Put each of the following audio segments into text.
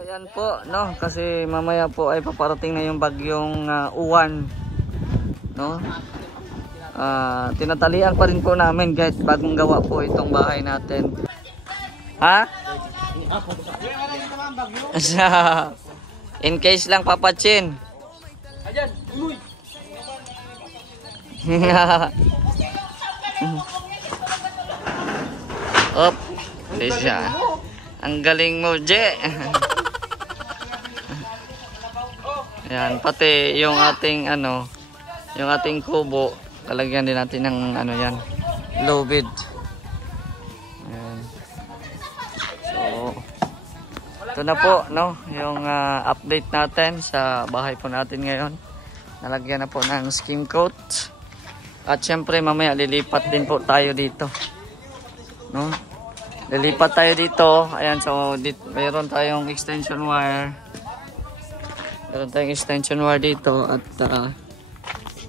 ayan po, no, kasi mamaya po ay paparating na yung bagyong uwan, no. Tinatalian pa rin po namin guys, bagong gawa po itong bahay natin. Ha? In case lang, Papa Chin. Ayan, uloy. Op, siya. Ang galing mo, Je. Ayan, pati yung ating yung ating kubo, lalagyan din natin ng yan, low bid. Ayan. So, ito na po, no, yung update natin sa bahay po natin ngayon. Nalagyan na po ng skim coat. At syempre mamaya lilipat din po tayo dito, no? Lilipat tayo dito. Ayan, so mayroon tayong extension wire. Meron tayong extension wire dito at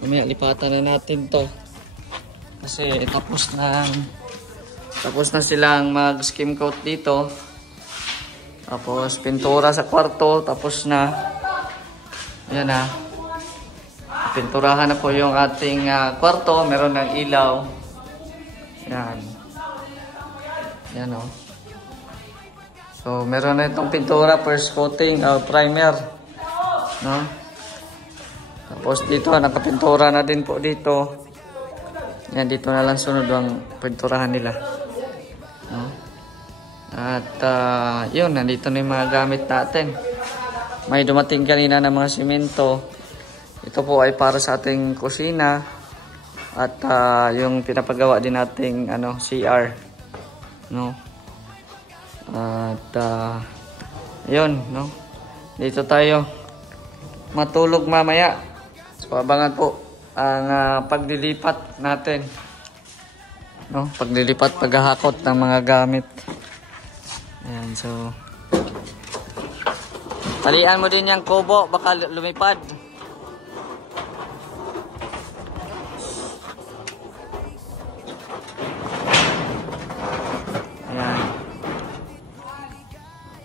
mamaya lipatan na natin to. Kasi tapos na silang mag-skim coat dito. Tapos pintura sa kwarto, tapos na. Ayan na. Pinturahan na po yung ating kwarto, meron ng ilaw. Ayan. Yan o. So, meron na itong pintura, first coating, primer. No? Tapos dito, nakapintura na din po dito. Yan, dito na lang sunod ang pinturahan nila. No? At, yun, nandito na yung mga gamit natin. May dumating kanina ng mga simento. Ito po ay para sa ating kusina. At, yung pinapagawa din nating, CR. No. At yun, no. Dito tayo matulog mamaya. So abangan po ang paglilipat natin. No, paglilipat, paghahakot ng mga gamit. Ayan, so talian mo din yung kubo, baka lumipad.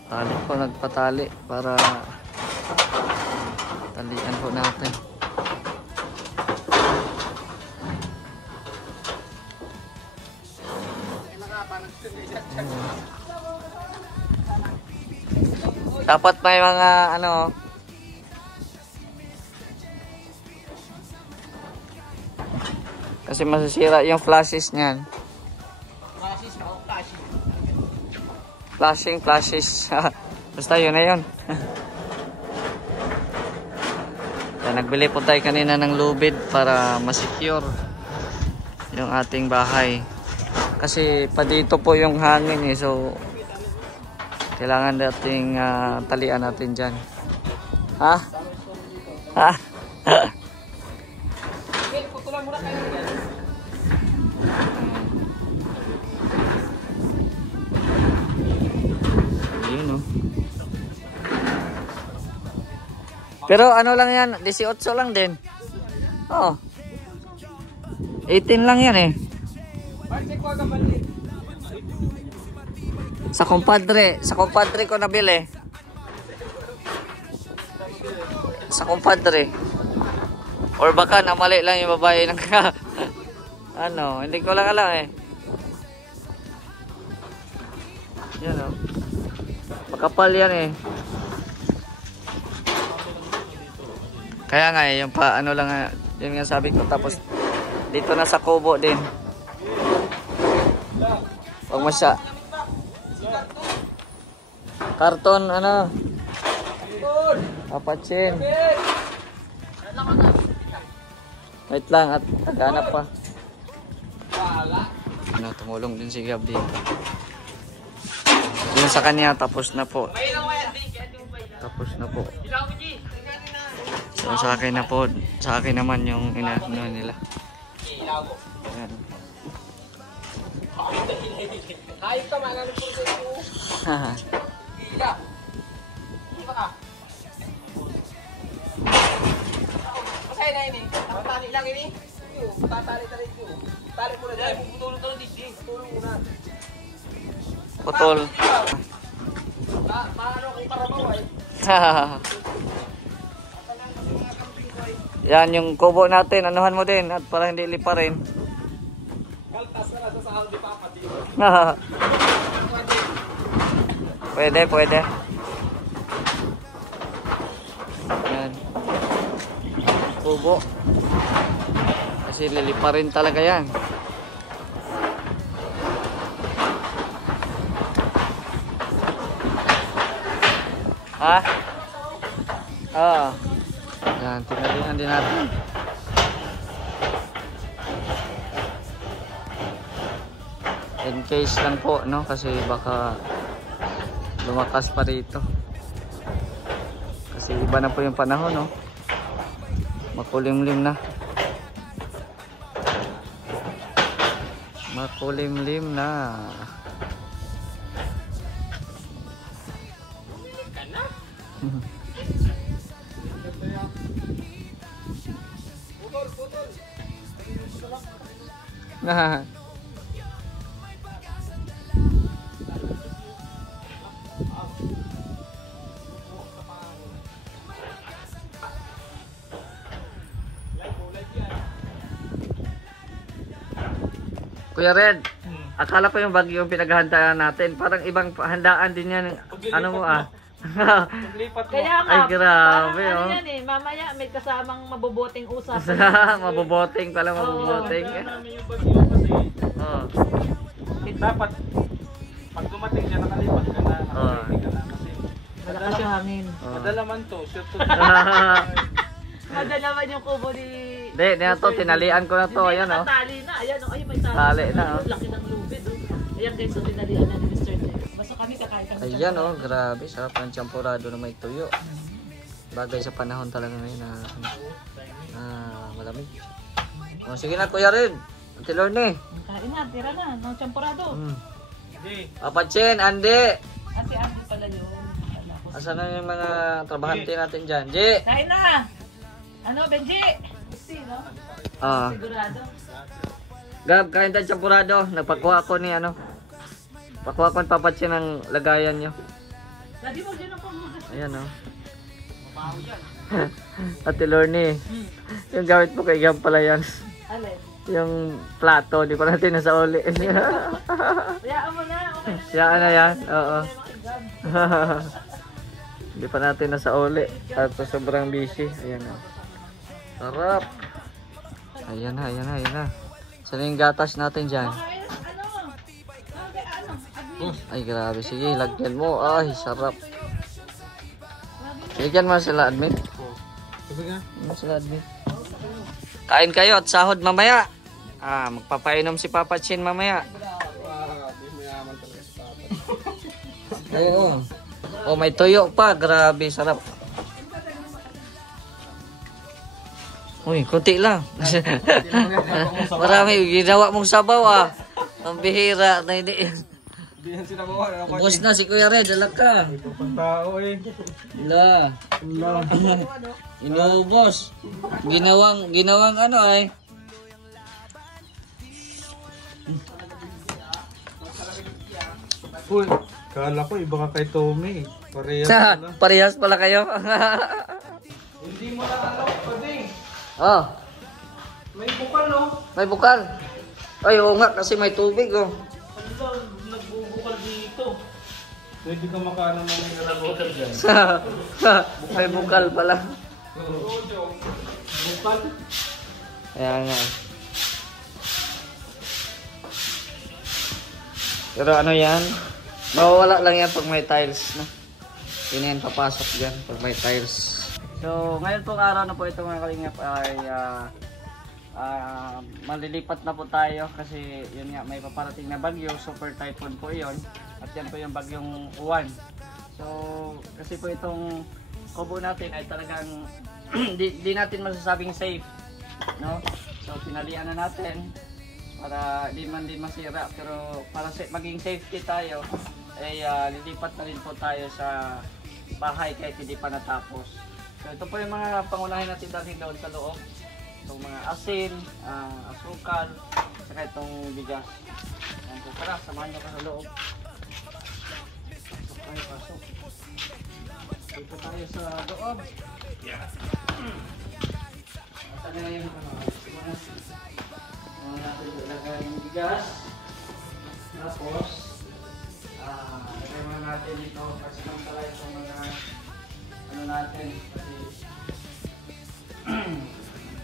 Tali po, nagpatali para talian po natin. Dapat may mga kasi masisira yung flashes niyan. Flashes. Basta yun na yun. Nagbili po tayo kanina ng lubid para masecure yung ating bahay. Kasi pa dito po yung hangin eh. So, kailangan nating talian natin dyan. Ha? Ha? Pero lang yan, 18 lang din. Oo. 18 lang yan eh. Sa kumpadre ko nabili. Sa kumpadre. Or baka namali lang yung babae ng hindi ko lang alam eh. Yan o. Makapal yan eh. Kaya nga yung lang yun nga sabi ko, tapos dito na sa kubo din. Wag masya. Karton Papa Chin. Wait lang at naghanap pa. Tumulong din si Gab din. Yung sa kanya tapos na po. So sa akin na po, sa akin naman yung nila. Ayan. Kahit ka man, po sa iyo. Gila. Hindi ba ka? Masaya na ini. Nakatali lang ini. Tatali ito. Tali mo na dyan. Putulong dito. Putulong muna. Putol. Paano kung karabaw ay? Yan yung kubo natin, anuhan mo din at para hindi lipa rin. Kaltas na sa sahal di Papa dito. Pwede, pwede. Yan. Kubo. Kasi lilipa rin talaga yan. Ha? Oo. Yan, tinalihan din natin. In case lang po, no? Kasi baka lumakas pa rito. Kasi iba na po yung panahon, no? Makulimlim na. Makulimlim na. Nah. Kuya Red, akala ko yung bagyo yung pinaghahandaan natin. Parang ibang handaan din yan. Ano mo ah? Kaya nga, Ay, grabe, parang oh. ano yan eh, mamaya may kasamang mabubuting usap. Mabuboting pala, mabuboting. Namin yung bagyo kasi Oh. dapat pag dumating siya nakalipat ka na, nakalipat ka na kasi Malakas yung hangin. madalaman to, sure to. Madalaman yung kubo ni... Hindi, na to, tinalian ko na to. Ayan oh. Tali na. Ayan oh, ayun may tali. Tali na, oh. Laki ng lubid oh. Ayan guys, so tinalian na ni Mr. Ted. Basta kami kakain kami. Ayan oh, grabe. Sarap ng champurado na may tuyo. Bagay sa panahon talaga ngayon na malamig. Oh, sige na Kuya Red. Ate Lorne. Kain na, tira na. Ng champurado. Papa Chen, Ande. Kasi ano pala yun. Asan na yung mga trabahante natin dyan? Ji! Kain na! Ano, Benji? Gusti, no? Ah. Sigurado. Gab, kain tayo champurado. Nagpakuha ko ni ano. Pakuha ko ni Papa Chen ang lagayan nyo. Lagi mo dyan ang pamulog. Ayan oh. Ate Lorne. Yung gamit mo kay Gab pala yan. Alin? Yung plato, di pa natin nasa uli. Hayaan mo na, okay na. Siyaan na yan, oo. Hindi pa natin nasa uli. At sobrang busy. Ayan na. Sarap. Ayan na, ayan na, ayan na. Saan yung gatas natin dyan? Ay grabe, sige, lagyan mo. Ay, sarap. Bigyan mo sila admin. Sila admin. Kain kayo at sahod mamaya. Magpapainom si Papa Chen mamaya. Oo. Oh, may tuyo pa. Grabe, sarap. Uy, kunti lang. Marami, ginawa mong sabaw ah. Ang bihira na hindi. Ubus na si Kuya Red, dalag ka. Tao eh. La. Inubos. Ginawang ano ay. Uy, kala ko iba ka kay Tommy. Parehas pala. Parehas pala kayo. Hindi mo na ano, pwedeng. Oh, May bukal no? may bukal. Ay, oo nga kasi may tubig oh. Ano daw, nagbubukal dito. Pwede ka makaano ng mineral dyan. May bukal pala. Bukal? Ayan nga. Pero ano yan? Mawawala lang yan pag may tiles na. Yun yan, papasok dyan pag may tiles. So, ngayon pong araw na po ito mga kalingap ay malilipat na po tayo kasi yun nga, may paparating na bagyo, super typhoon po yun. At yan po yung bagyong Uwan. So, kasi po itong kubo natin ay talagang di natin masasabing safe, no? So, pinalian na natin para di man din masira, pero para maging safety tayo ay lilipat na rin po tayo sa bahay kahit hindi pa natapos. So, ito po yung mga pangunahin natin dalhin doon sa loob. Itong mga asin, asukal, saka itong bigas. Yan po, tara, samahan nyo ka sa loob. Pasok. Dito tayo sa loob. Ito na yung natin ilagay yung bigas. Tapos, lagay mo natin dito kasi samantala itong mga ano natin kasi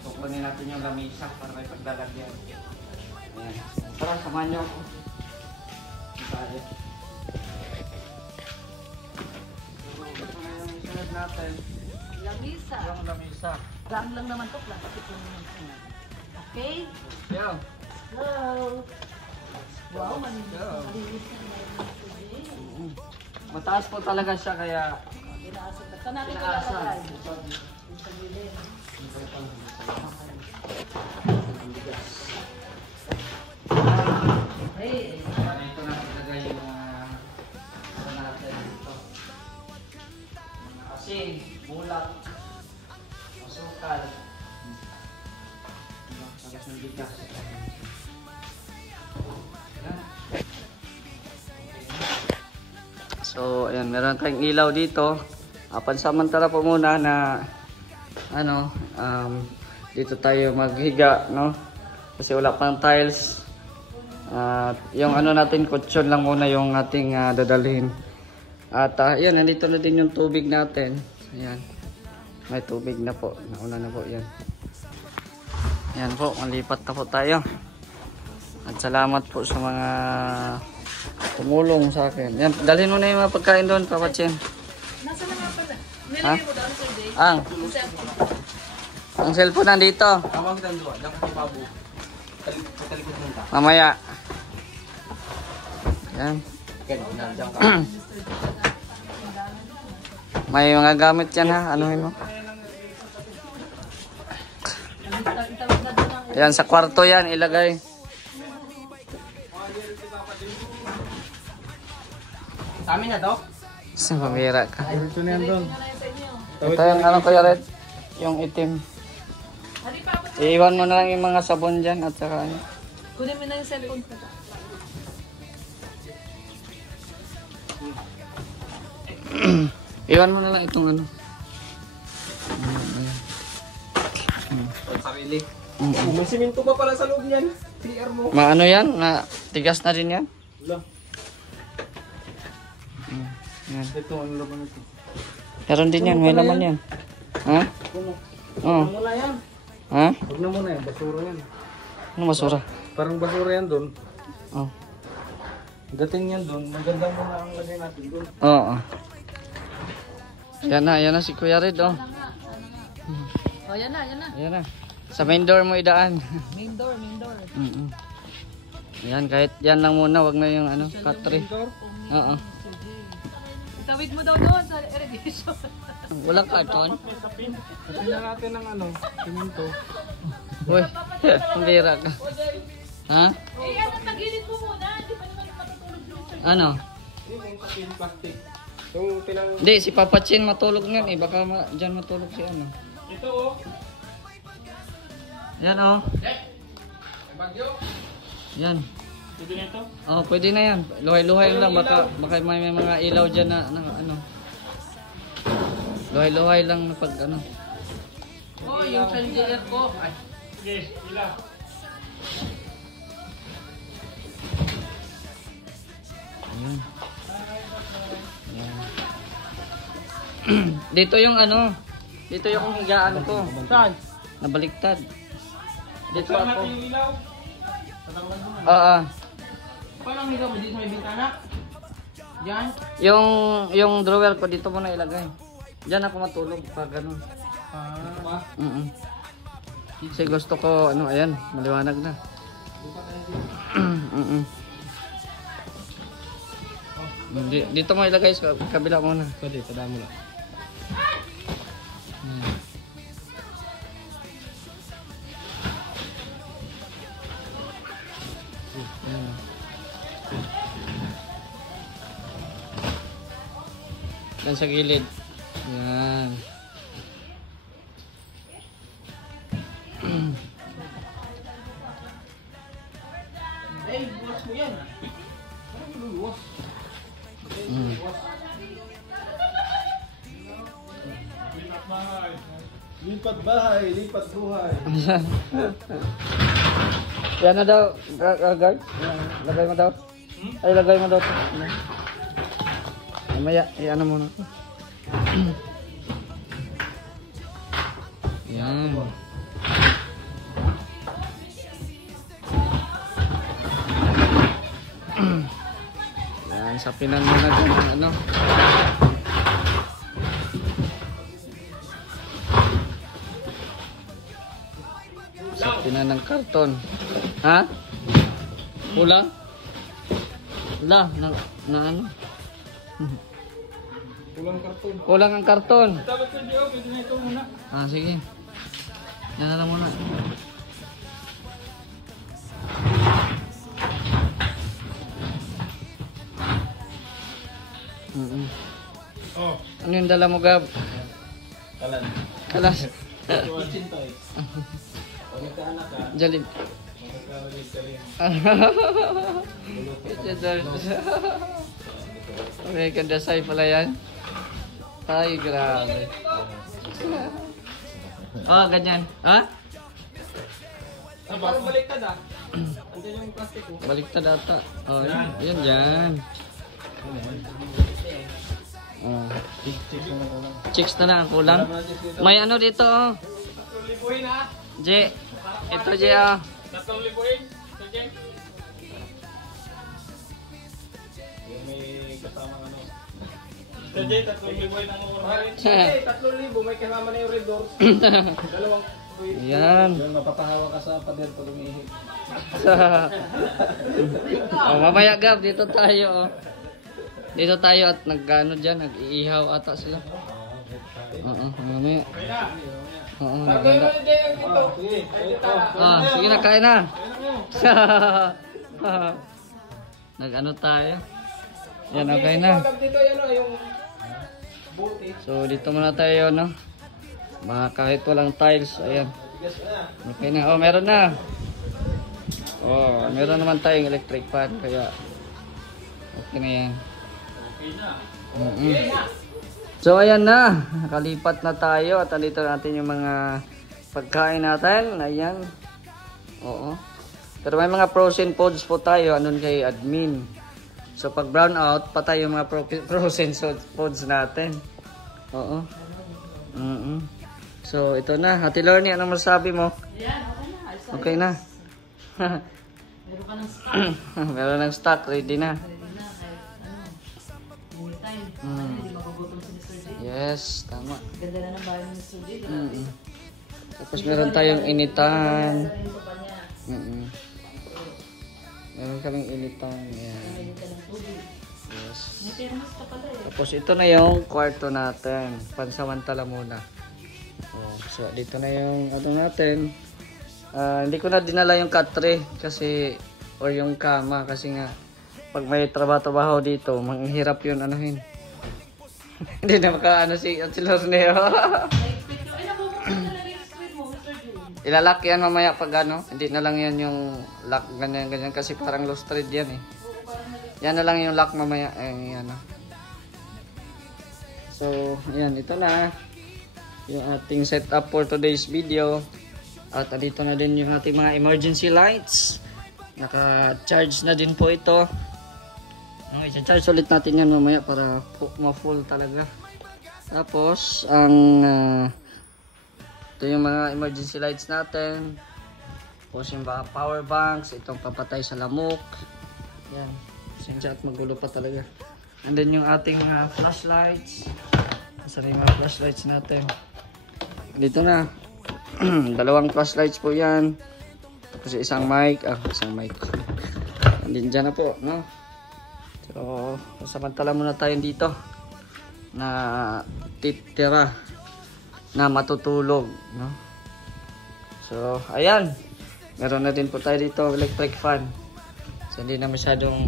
kukunin natin yung lamisa para may paglalagyan. Ayan. Tara, samahan nyo ako. Tayo. Ito na yung isunod natin. Lamisa. Yung lamisa. Gaan lang naman to, plastic lang naman to. Okay? Yo. Go! Wow, malinis na today. Mataas po talaga siya kaya Pinaasan na. Saan natin pinaasan. ilalagay? Yung sa gilid. Okay. Para ito na ilagay yung mga ano natin dito. Mga asin, bulak, masukal. Tapos ng bigas. So, ayan, meron tayong ilaw dito. Pansamantala po muna na ano, dito tayo maghiga, no? Kasi wala pang tiles. Yung ano natin, kutsyon lang muna yung ating dadalhin. At yan, nandito na din yung tubig natin. Ayan. May tubig na po. Nauna na po yan. Ayan po, malipat na po tayo. At salamat po sa mga tumulong sa akin. Yan, dalhin mo na yung mga pagkain doon, Papa Chen. Nasa na nga pala? Ha? Nilagay mo doon sir Dave? Ang Cellphone. ang cellphone nandito. Tawag kita doon. Diyan ka Pabo. Sa talikod mo ta. Mamaya. Yan. Ken, nandiyan ka. May mga gamit yan ha. Anuhin mo. Itawid na doon ang Yan, sa kwarto yan. Ilagay. Sa amin na to? Sa pamira ka. Ito na yan doon. na sa inyo. Ito yung ano kuya Red. Yung itim. Hali pa ako. Iiwan mo na lang yung mga sabon dyan at saka ano. Kunin mo na yung cellphone ko. Iwan mo na lang itong ano. Sarili. May siminto ba pala sa loob niyan? PR mo. Maano yan? Na, tigas na din yan. Wala. Yan. Ito ang laman ito. Meron din yan. May laman yan. Ha? Puno. Oo. Huwag na yan. Ha? Huwag na muna yan. Basura yan. Ano masura? Parang basura yan doon. Oh. Dating yan doon. Maganda muna ang lagay natin doon. Oo. Yan na si Kuya Red oh. Oh, yan na, yan na. Ayan na. Sa main door mo idaan. Main door, main door. Yan, kahit yan lang muna. Wag na yung ano, katri. Oo. Itawid mo daw doon sa irrigation. Walang karton. Kasi na natin ng ano, siminto. Uy, ang bira ka. Ha? Eh, ano, tagilid mo muna. Hindi pa naman matutulog yung sir. Ano? Yung kasi plastic. Yung tinang... Hindi, si Papa Chin matulog nga eh. Baka dyan matulog si ano. Ito oh. Yan oh. Bagyo. Yan. Pwede na ito? Oh, pwede na yan. Luhay-luhay lang. Baka may mga ilaw dyan na ano. Luhay-luhay lang na pag ano. Oh, yung chandelier ko. Ay, Yes, ilaw. Ayan. Ayan. Dito yung ano. Dito yung higaan ko. Saan? Nabaliktad. Dito Saan ako. natin yung ilaw? Tatanggal mo na. Oo. Paano ang ilaw mo dito sa may bintana? Diyan? Yung drawer ko dito mo na ilagay. Diyan ako matulog pag ganun. Ah. Kasi gusto ko ano, ayan, maliwanag na. Dito mo ilagay sa kabila muna. Pwede, tada mo lang. Dan sa gilid. Yan. Eh, buwas mo yan. Ano yung buwas? Mm. Lipat bahay, lipat buhay. Yan na daw, guard. Lagay mo daw. Ay, lagay mo daw. Mamaya, ano muna. Yan. Yan, sapinan muna dyan ang ano. Sapinan ng karton. Ha? Kulang? Wala, na ano? Kulang karton. Kulang ang karton. Dapat ko diyo, pwede na ito muna. Ah, sige. Yan na lang muna. Oh, Ano yung dala mo, Gab? kalan. Kalas. Kitchen toys. O nagkaanak ka, Jalib. magkakaroon ka rin. Okay, kandasay pala yan. Ay, grabe. Oh, ganyan. Ha? Parang baliktad ah. Andiyan yung plastic ko. Baliktad ata. Oh, yun dyan. Oh. Chicks na lang ang kulang. May ano dito, oh. 3,000 ha? J. Ito, J, oh. 3,000. Sige. Yung may kasamang ano. Sige, 3,000 ang uurahin. Sige, 3,000. May kasama na yung red doors. Dalawang. Yan. Yung mapapahawa ka sa pader pag umiihip. Oh, mamaya, Gab, dito tayo, oh. Dito tayo at nag-ano dyan, nag-iihaw ata sila. Oo, mamaya. Oo, maganda. Ah, sige na, kain na. Nag-ano tayo. Yan, okay na. So, dito muna tayo, no? Kahit walang tiles, ayan. Okay na. Oh, meron na. Oh, meron naman tayong electric fan, kaya okay na yan. So ayan na, nakalipat na tayo at andito natin yung mga pagkain natin. Ayan. Oo. Pero may mga frozen foods po tayo andun kay admin. So pag brown out, patay yung mga frozen foods natin. Oo. So ito na, Ate Lorny, anong masasabi mo? Yan, Okay okay na. na. Meron ka ng stock. Meron ng stock, ready na. Ready na kahit full time. Hindi magugutom si Mr. J. Yes, tama. Ganda na ng bahay ni Mr. J. Tapos meron tayong initan. Sa pa niya. Meron kaming initan. Yan. Mainit ka ng tubig. Yes. May thermos ka pala eh. Tapos ito na yung kwarto natin. Pansamantala muna. Oh, so dito na yung ano natin. Hindi ko na dinala yung katre kasi or yung kama kasi nga pag may trabaho dito, manghirap yun anuhin. Hindi na makaano si Lorneo. Ay, nabubukas talaga yung screen mo, Mr. J. Ilalak yan mamaya pag ano. Hindi na lang yan yung lock ganyan kasi parang lost thread yan eh. Yan na lang yung lock mamaya. Yan. So, yan. Ito na yung ating setup for today's video. At dito na din yung ating mga emergency lights. Naka-charge na din po ito. Okay, charge ulit natin yan mamaya para ma-full talaga. Tapos, ito yung mga emergency lights natin. Tapos yung mga power banks. Itong papatay sa lamok. Yan. Sinsya at magulo pa talaga. And then yung ating mga flashlights. Saan yung mga flashlights natin? Dito na. Dalawang flashlights po yan. Tapos isang mic. Isang mic. And then dyan na po, no? So, samantala muna tayo dito na titira na matutulog, no? So, ayan. Meron na din po tayo dito electric fan. So, hindi na masyadong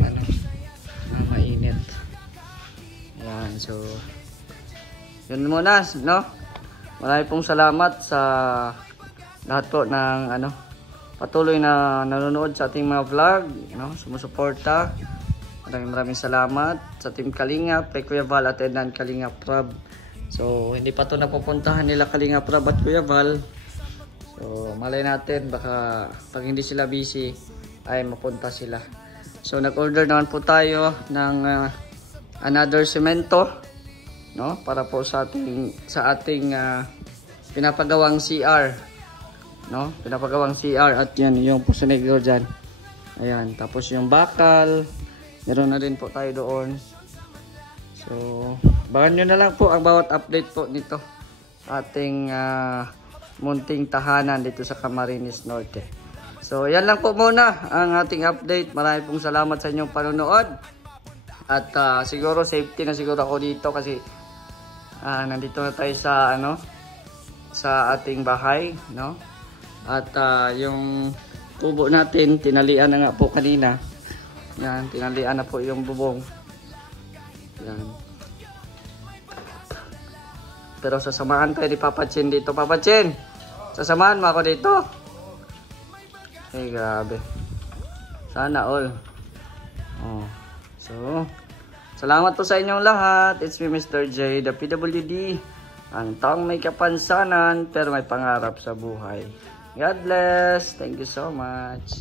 mainit. Ayan, so yun muna, no? Marami pong salamat sa lahat po ng patuloy na nanonood sa ating mga vlog, no? Sumusuporta. Maraming salamat sa Team Kalingap, kay Kuya Val at Edan Kalingap Prab So, hindi pa to napupuntahan nila Kalinga Prab at Kuya Val. So, malay natin, baka pag hindi sila busy, ay mapunta sila. So, nag-order naman po tayo ng another semento, no? Para po sa ating pinapagawang CR, no? Pinapagawang CR at yan, yung pusinigro dyan. Ayan, tapos yung bakal, meron na rin po tayo doon. So, bahan nyo na lang po ang bawat update po nito. Ating munting tahanan dito sa Camarines Norte. So, yan lang po muna ang ating update. Maraming pong salamat sa inyong panonood. At siguro safety na siguro ako dito kasi nandito na tayo sa sa ating bahay, no? At yung kubo natin tinalian na nga po kanina. Yan, tinalian na po yung bubong. Yan. Pero sasamahan tayo ni Papa Chin dito. Papa Chin, sasamahan mo ako dito. Ay, grabe. Sana all. Oh. So, salamat po sa inyong lahat. It's me, Mr. J, the PWD. Ang taong may kapansanan pero may pangarap sa buhay. God bless. Thank you so much.